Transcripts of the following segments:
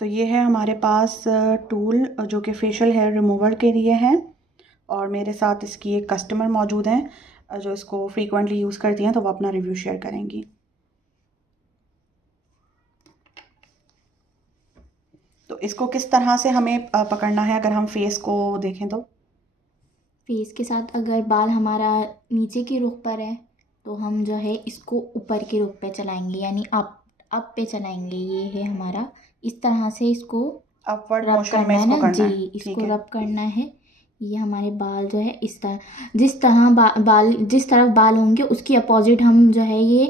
तो ये है हमारे पास टूल जो कि फेशियल हेयर रिमूवर के लिए है, और मेरे साथ इसकी एक कस्टमर मौजूद हैं जो इसको फ्रीक्वेंटली यूज़ करती हैं, तो वो अपना रिव्यू शेयर करेंगी। तो इसको किस तरह से हमें पकड़ना है अगर हम फेस को देखें तो? फेस के साथ अगर बाल हमारा नीचे की रुख पर है तो हम जो है इसको ऊपर की रुख पे चलाएंगे, यानी अप पे चलाएंगे। ये है हमारा, इस तरह से इसको अपवर्ड रब मोशन में करना है इसको ना करना जी, है, ठीक इसको है। रब करना है। ये हमारे बाल जो है इस तरह, जिस तरह बाल जिस तरफ बाल होंगे उसकी अपोजिट हम जो है ये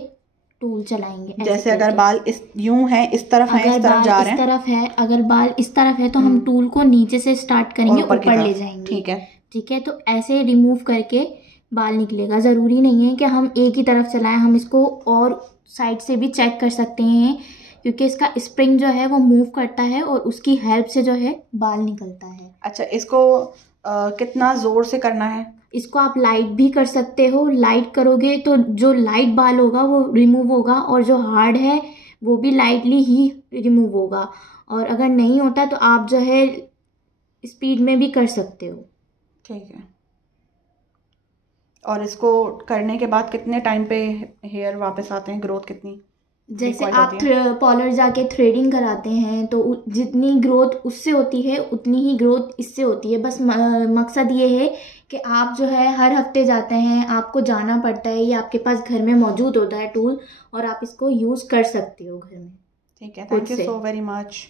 टूल चलाएंगे ऐसे जैसे अगर करके। बाल इस यूं हैं, इस तरफ हैं, अगर इस तरफ बाल जा इस रहे हैं। तरफ है, अगर बाल इस तरफ है तो हम हम्म। टूल को नीचे से स्टार्ट और करेंगे, ऊपर की ऊपर ले तरफ, जाएंगे। ठीक है। ठीक है, तो ऐसे रिमूव करके बाल निकलेगा। ज़रूरी नहीं है कि हम एक ही तरफ चलाएं, हम इसको और साइड से भी चेक कर सकते हैं, क्योंकि इसका स्प्रिंग जो है वो मूव करता है और उसकी हेल्प से जो है बाल निकलता है। अच्छा, इसको कितना ज़ोर से करना है? इसको आप लाइट भी कर सकते हो, लाइट करोगे तो जो लाइट बाल होगा वो रिमूव होगा, और जो हार्ड है वो भी लाइटली ही रिमूव होगा। और अगर नहीं होता तो आप जो है स्पीड में भी कर सकते हो। ठीक है। और इसको करने के बाद कितने टाइम पे हेयर वापस आते हैं? ग्रोथ कितनी जैसे फ्रीक्वेंट आप होती है? पार्लर जाके थ्रेडिंग कराते हैं तो जितनी ग्रोथ उससे होती है उतनी ही ग्रोथ इससे होती है। बस मकसद ये है कि आप जो है हर हफ्ते जाते हैं, आपको जाना पड़ता है, ये आपके पास घर में मौजूद होता है टूल, और आप इसको यूज़ कर सकते हो घर में ठीक है, खुद थैंक यू से। So very much.